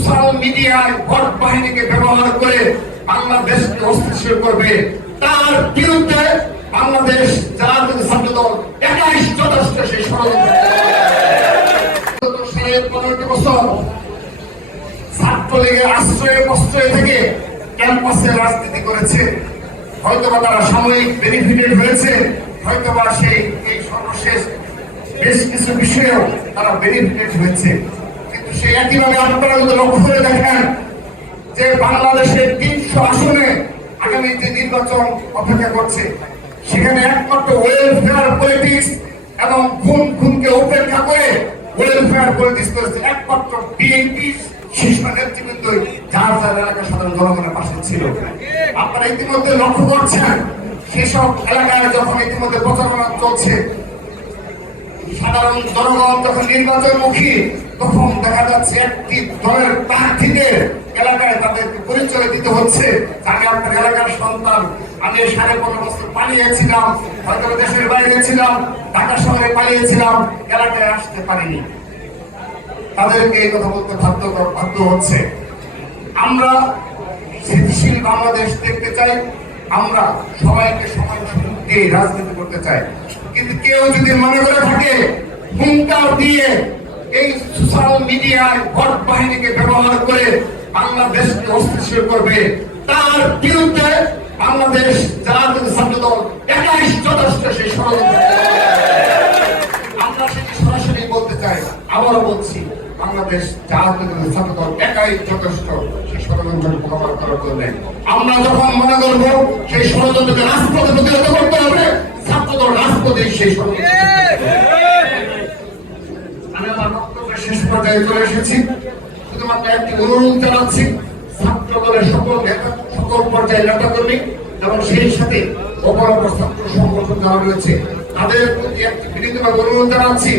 Social মিডিয়ায় vote বাহিনীকে ব্যবহার করে বাংলাদেশকে করবে। তার বিরুদ্ধে বাংলাদেশ জাতীয় যথেষ্ট সেই আশ্রয়ে রাজনীতি করেছে। হয়তোবা তারা সাময়িক বেনিফিটেড হয়েছে, হয়তোবা সেই সর্বশেষ বেশ কিছু বিষয়েও তারা বেনিফিটেড হয়েছে। সেই একইভাবে আপনারা যদি লক্ষ্য করে দেখেন যে বাংলাদেশের তিনশো আসনে আগামী যে নির্বাচন অপেক্ষা করছে, সেখানে একমাত্র ওয়েলফেয়ার পলিটিক্স এবং খুন খুনকে উপেক্ষা করে ওয়েলফেয়ার পলিটিক্স করেছে একমাত্র বিএনপি শীর্ষ নেতৃবৃন্দ যার যার এলাকার সাধারণ জনগণের পাশে ছিল। আপনারা ইতিমধ্যে লক্ষ্য করছেন, সেসব এলাকায় যখন ইতিমধ্যে প্রচারণা চলছে সাধারণ জনগণ যখন নির্বাচনমুখী, তখন দেখা যাচ্ছে একটি দলের প্রার্থীদের এলাকায় তাদেরকে পরিচয় দিতে হচ্ছে। আমি আপনার এলাকার সন্তান। আমি সাড়ে পনেরো বছর পালিয়েছিলাম, হয়তো দেশের বাইরে ছিলাম, ঢাকা শহরে পালিয়েছিলাম, এলাকায় আসতে পারিনি। তাদেরকে এই কথা বলতে বাধ্য বাধ্য হচ্ছে। আমরা স্থিতিশীল বাংলাদেশ দেখতে চাই। আমরা সবাইকে সমান দিয়ে রাজনীতি করতে চাই কিন্তু কেউ যদি মনে করে থাকে, হুঙ্কার দিয়ে এই সোশ্যাল মিডিয়ায় ভোট বাহিনীকে ব্যবহার করে বাংলাদেশকে অস্থিতিশীল করবে, তার বিরুদ্ধে বাংলাদেশ জাতীয় ছাত্র দল একাই যথেষ্ট সেই ষড়যন্ত্র আমরা সেটি সরাসরি বলতে চাই, আবারও বলছি, বাংলাদেশ জাতীয় ছাত্র দল একাই যথেষ্ট সেই ষড়যন্ত্রের মোকাবেলা করার জন্য আমরা যখন মনে করব, সেই ষড়যন্ত্রকে রাজপথে প্রতিহত করতে হবে ছাত্র দল রাজপথে সেই ষড়যন্ত্র। শেষ পর্যায়ে চলে এসেছি। শুধুমাত্র একটি অনুরোধ জানাচ্ছি ছাত্র দলের সকল নেতা, সকল পর্যায়ের নেতা কর্মী এবং সেই সাথে অপর অপর ছাত্র সংগঠন যারা রয়েছে, তাদের প্রতি একটি বিনীতভাবে অনুরোধ জানাচ্ছি।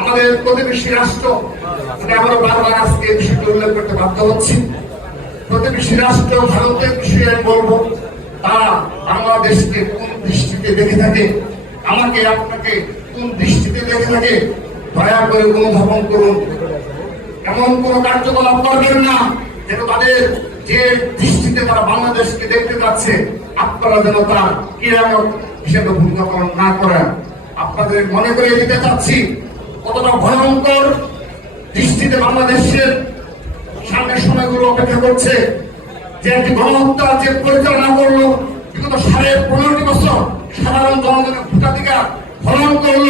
আমাদের প্রতিবেশী রাষ্ট্র অনুধাবন করুন। এমন কোন কার্যকলাপ করবেন না যেন তাদের যে দৃষ্টিতে তারা বাংলাদেশকে দেখতে যাচ্ছে, আপনারা যেন তার হিসেবে ভূমিকা পালন না করেন। আপনাদের মনে করে দিতে চাচ্ছি, কতটা ভয়ঙ্কর বাংলাদেশের সামনের সময়গুলো অপেক্ষা করছে। যে একটি গণহত্যা যে পরিচালনা করল, বিগত সাড়ে পনেরোটি বছর সাধারণ জনগণের ভোটাধিকার হরণ করল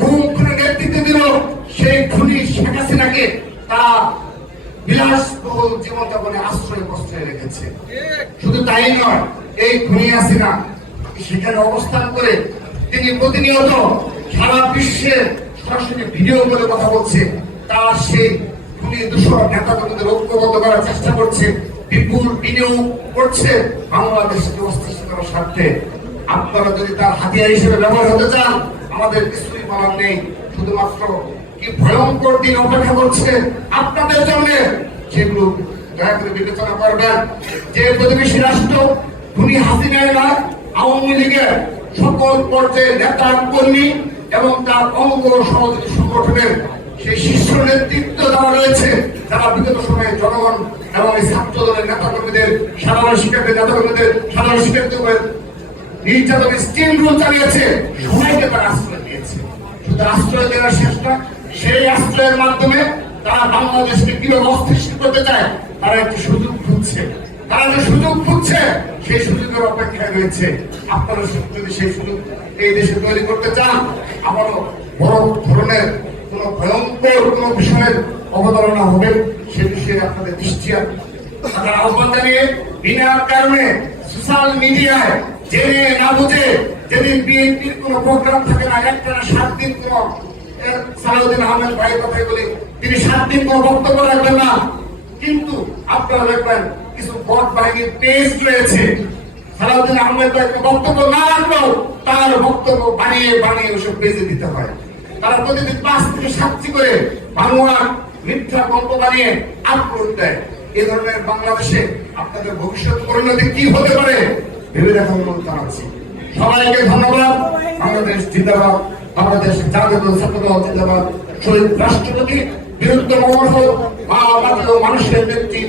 ঘুম খুনে দিল, সেই খুনি শেখ হাসিনাকে বিলাসবহুল জীবনযাপনে আশ্রয় প্রশ্রয় রেখেছে। শুধু তাই নয়, এই খুনি হাসিনা সেখানে অবস্থান করে তিনি প্রতিনিয়ত সারা বিশ্বের সরাসরি ভিডিও করে কথা বলছে। তার সেই খুনি দূষণ, নেতাকর্মীদের ঐক্যবদ্ধ করার চেষ্টা করছে, বিপুল বিনিয়োগ করছে, বাংলাদেশকে অস্থিতিশীল করার স্বার্থে। আপনারা যদি তার হাতিয়ার হিসেবে ব্যবহার হতে চান, আমাদের কিছুই বলার নেই। শুধুমাত্র কি ভয়ঙ্কর দিন অপেক্ষা করছে আপনাদের জন্য, সেগুলো দয়া করে বিবেচনা করবেন। যে প্রতিবেশী রাষ্ট্র, খুনি হাসিনায় না আওয়ামী লীগের সকল পর্যায়ের নেতা কর্মী এবং তার অঙ্গ সহযোগী সংগঠনের সেই শীর্ষ নেতৃত্ব যারা রয়েছে, যারা বিগত সময়ে জনগণ এবং এই ছাত্র দলের নেতা কর্মীদের সাধারণ শিক্ষার্থীদের নেতা কর্মীদের সাধারণ শিক্ষার্থীদের নির্যাতন, স্টিম রুল চালিয়েছে, সবাইকে তারা আশ্রয় দিয়েছে। শুধু আশ্রয় দেওয়ার চেষ্টা সেই আশ্রয়ের মাধ্যমে তারা বাংলাদেশকে কীভাবে অস্থিতিশীল করতে চায়, তারা একটি সুযোগ খুঁজছে। তারা যে সুযোগ খুঁজছে, সেই সুযোগের অপেক্ষায় রয়েছে। আপনারা যদি সেই সুযোগ এই দেশে তৈরি করতে চান, আমারও বড় ধরনের কোন ভয়ঙ্কর কোন বিষয়ের অবতারণা হবে, সে বিষয়ে আপনাদের দৃষ্টি তারা আহ্বান জানিয়ে বিনা কারণে সোশ্যাল মিডিয়ায় জেনে না বুঝে যেদিন বিএনপির কোন প্রোগ্রাম থাকে না একটা না সাত দিন কোন সালাউদ্দিন আহমেদ ভাই কথাই বলি, তিনি সাত দিন কোন বক্তব্য রাখবেন না। কিন্তু আপনারা দেখবেন কিছু ভোট বাহিনীর পেজ রয়েছে। সালাউদ্দিন আহমেদ ভাই বক্তব্য না রাখলেও তার বক্তব্য বানিয়ে বানিয়ে ওসব পেজে দিতে হয়। তারা প্রতিদিন পাঁচ থেকে সাতটি করে বাংলার মিথ্যা গল্প বানিয়ে আপলোড দেয়। এ ধরনের বাংলাদেশে আপনাদের ভবিষ্যৎ পরিণতি কি হতে পারে ভেবে দেখার অনুরোধ জানাচ্ছি সবাইকে ধন্যবাদ। বাংলাদেশ জিন্দাবাদ। বাংলাদেশ জাতীয় ছাত্র জিন্দাবাদ। শহীদ রাষ্ট্রপতি বিরুদ্ধ মহল মা মানুষের নেত্রী